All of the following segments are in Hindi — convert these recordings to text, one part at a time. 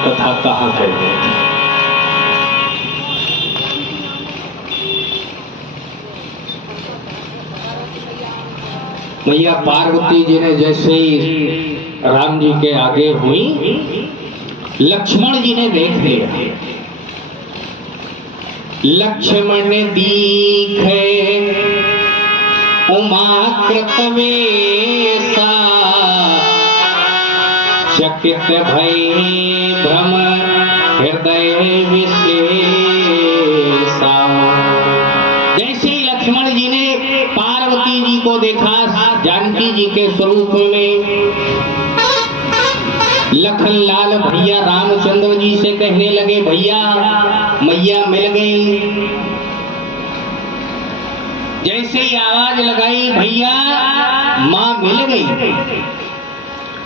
कथा कहाँ कहते थे। मैया पार्वती जी ने जैसे ही राम जी के आगे हुई, लक्ष्मण जी ने देख लिया। लक्ष्मण दीखे उमा कृतवेशा, चकित भई भ्रम हृदय विशेषा। जैसे ही लक्ष्मण जी ने पार्वती जी को देखा जानकी जी के स्वरूप में, लखन लाल भैया रामचंद्र जी से कहने लगे, भैया मैया मिल गई। जैसे ही आवाज लगाई, भैया माँ मिल गई।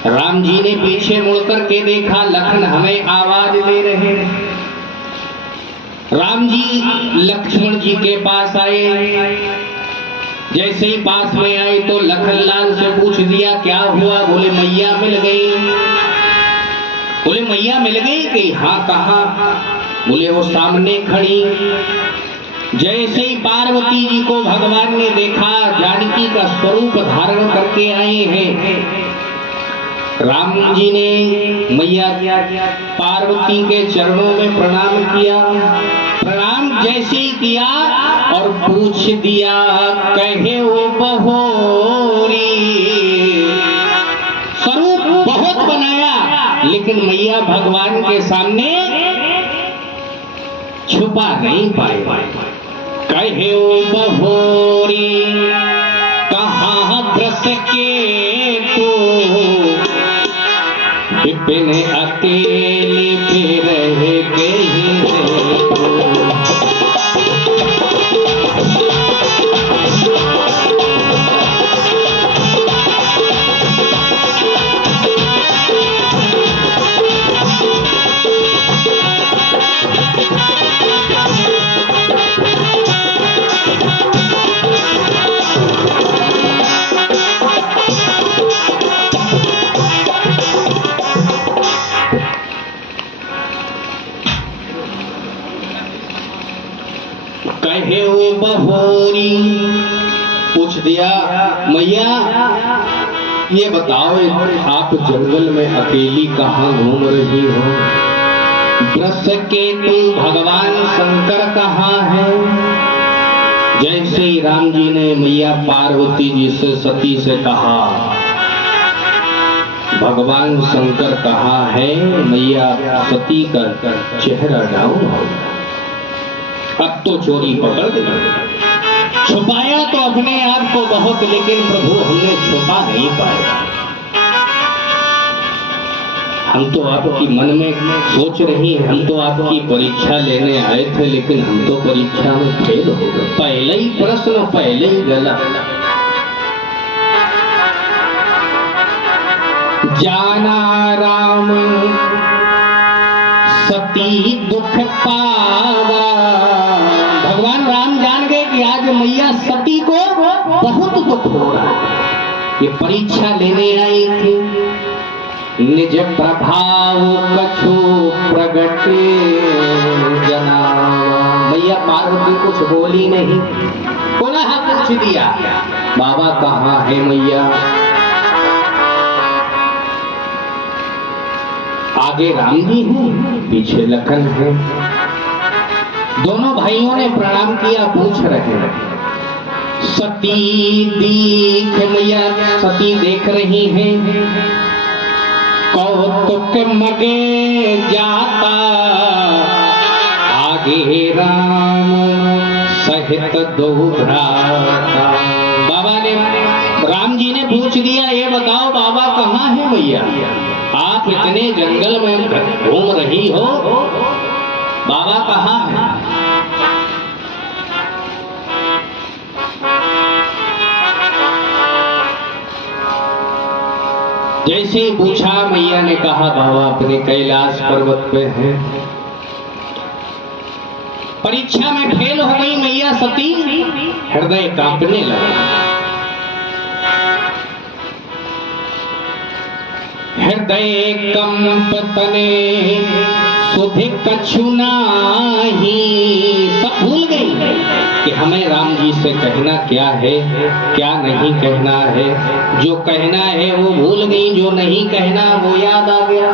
राम जी ने पीछे मुड़कर के देखा, लखन हमें आवाज दे रहे हैं। राम जी लक्ष्मण जी के पास आए। जैसे ही पास में आए तो लखन लाल से पूछ दिया, क्या हुआ? बोले मैया मिल गई। बोले मैया मिल गई कि हाँ, कहाँ? बोले वो सामने खड़ी। जैसे ही पार्वती जी को भगवान ने देखा, जानकी का स्वरूप धारण करके आए हैं। राम जी ने मैया पार्वती के चरणों में प्रणाम किया। प्रणाम जैसे ही किया और पूछ दिया, कहे वो बहोरी। स्वरूप बहुत बनाया, लेकिन मैया भगवान के सामने छुपा नहीं पाए। कहे वो बहोरी, कहाँ ब्रस के तू, विपिन अकेले फिर गई। कहे वो बहोरी, पूछ दिया, मैया ये बताओ आप जंगल में अकेली कहाँ घूम रही हो? ब्रस के तुम भगवान शंकर कहाँ है? जैसे ही राम जी ने मैया पार्वती जी से सती से कहा, भगवान शंकर कहाँ है, मैया सती का चेहरा डाउन हो गया। अब तो चोरी पकड़ गई। छुपाया तो अपने आप को बहुत, लेकिन प्रभु हमने छुपा नहीं पाया। हम तो आपकी मन में सोच रही हैं, हम तो आपकी परीक्षा लेने आए थे, लेकिन हम तो परीक्षा में फेल हो गए। पहले ही प्रश्न, पहले ही गलत। जाना राम सती दुख पावा। भगवान राम जान गए कि आज मैया सती को बहुत दुख हो रहा है। ये परीक्षा लेने आई थी। निज प्रभाव कछु प्रगट जनावा। मैया पार्वती कुछ बोली नहीं, पुनः पूछ दिया, बाबा कहाँ है मैया? आगे राम जी हैं, पीछे लखन है। दोनों भाइयों ने प्रणाम किया, पूछ रहे हैं। सती दीख, मैया सती देख रही हैं। कौतुक मगे जाता, आगे राम सहित दो भ्राता। बाबा ने, राम जी ने पूछ दिया, ये बताओ बाबा कहाँ है मैया? आप इतने जंगल में घूम रही हो, बाबा कहाँ है? जैसे ही पूछा, मैया ने कहा, बाबा अपने कैलाश पर्वत पे है। परीक्षा में फेल हो गई मैया सती, हृदय कांपने लगा। हृदय कंपतने सुधि कछु नाही। सब भूल गई कि हमें राम जी से कहना क्या है, क्या नहीं कहना है। जो कहना है वो भूल गई, जो नहीं कहना वो याद आ गया।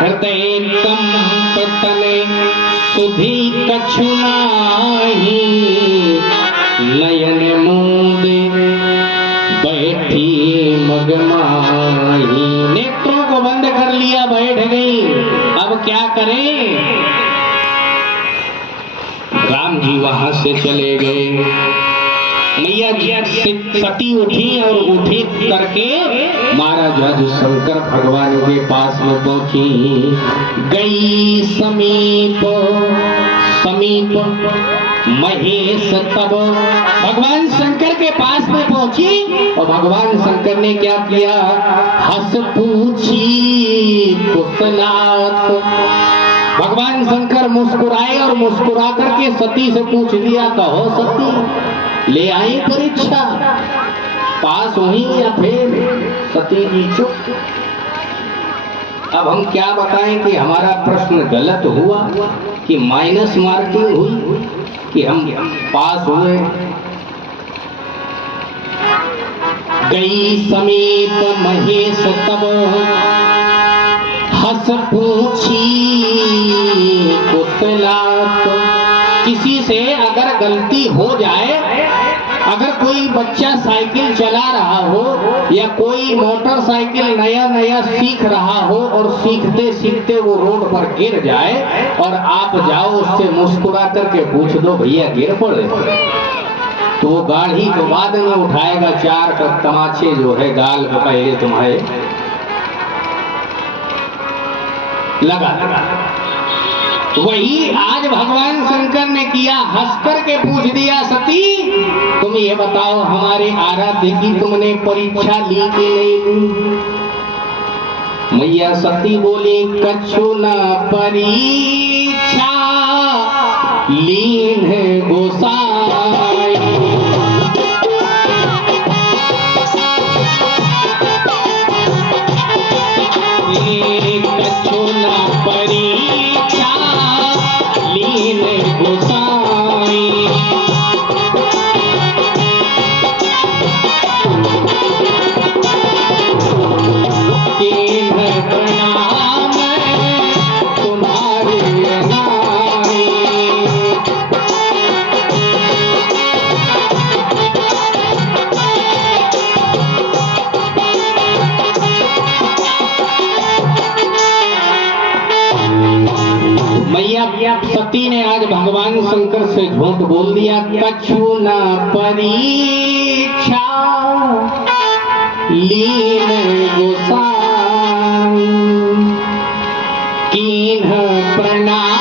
हृदय कंपतने सुधि कछु नाही, नयन मूंदे बैठी मगमाही। नेत्रों को बंद कर लिया, बैठ गई। अब क्या करें? राम जी वहां से चले गए। मैया जी सती उठी और उठी करके महाराज शंकर भगवान के पास में पहुंची। गई समीप समीप महेश तब भगवान शंकर के पास में पहुंची और भगवान शंकर ने क्या किया? हंस पूछी कुशलात। भगवान शंकर मुस्कुराए और मुस्कुरा करके सती से पूछ दिया, कहो सती ले आई परीक्षा, पास हुई या फेल? सती जी चुप। अब हम क्या बताएं कि हमारा प्रश्न गलत हुआ कि माइनस मार्किंग हुई कि हम पास हुए। गई समीप महेश तब हंस पूछी कुशलात। किसी से अगर गलती हो जाए, अगर कोई बच्चा साइकिल चला रहा हो या कोई मोटरसाइकिल नया नया सीख रहा हो और सीखते सीखते वो रोड पर गिर जाए और आप जाओ उससे मुस्कुरा करके पूछ दो भैया गिर पड़े, तो वो गाड़ी को बाद में उठाएगा। चार तमाचे जो है गाल पे पहले तुम्हारे लगा। वही आज भगवान शंकर ने किया, हंस करके पूछ दिया, सती तुम ये बताओ हमारे आराध्य की तुमने परीक्षा ली कि नहीं ली? मैया सती बोली, कछु न परीक्षा लीन गोसाई। कछु न परीक्षा लीन गोसाई। किन्ह प्रणाम तुम्हारे नाई। मैया सती ने आज भगवान शंकर से झूठ बोल दिया। कछु न परीक्षा लीन गोसाई, किन्ह प्रणाम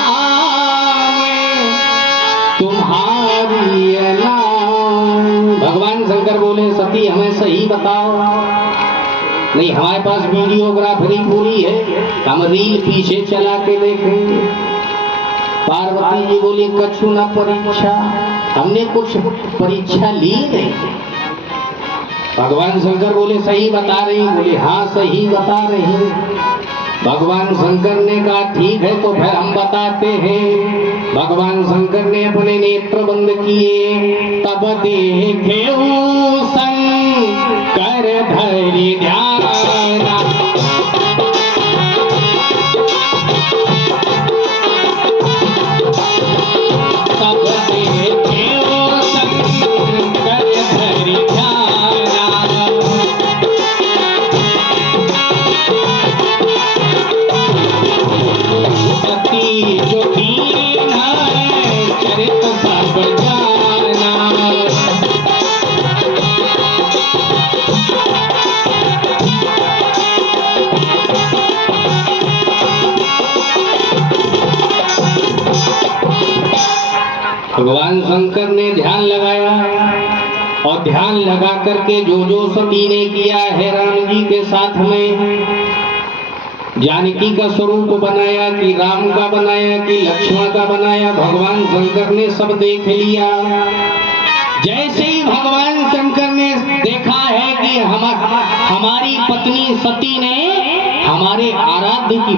तुम्हारी अनाई। भगवान शंकर बोले, सती हमें सही बताओ। नहीं, हमारे पास वीडियोग्राफरी पूरी है, हम रील पीछे चला के देखेंगे। पार्वती जी बोली, कछु न परीक्षा, हमने कुछ परीक्षा ली नहीं। भगवान शंकर बोले, सही बता रही? बोले, हाँ सही बता रही। भगवान शंकर ने कहा, ठीक है तो फिर हम बताते हैं। भगवान शंकर ने अपने नेत्र बंद किए, तब देखे शंकर धरि ध्यान। भगवान शंकर ने ध्यान लगाया और ध्यान लगा करके जो जो सती ने किया है राम जी के साथ में, जानकी का स्वरूप बनाया कि राम का बनाया कि लक्ष्मण का बनाया, भगवान शंकर ने सब देख लिया। जैसे ही भगवान शंकर ने देखा है कि हमारी पत्नी सती ने हमारे आराध्य की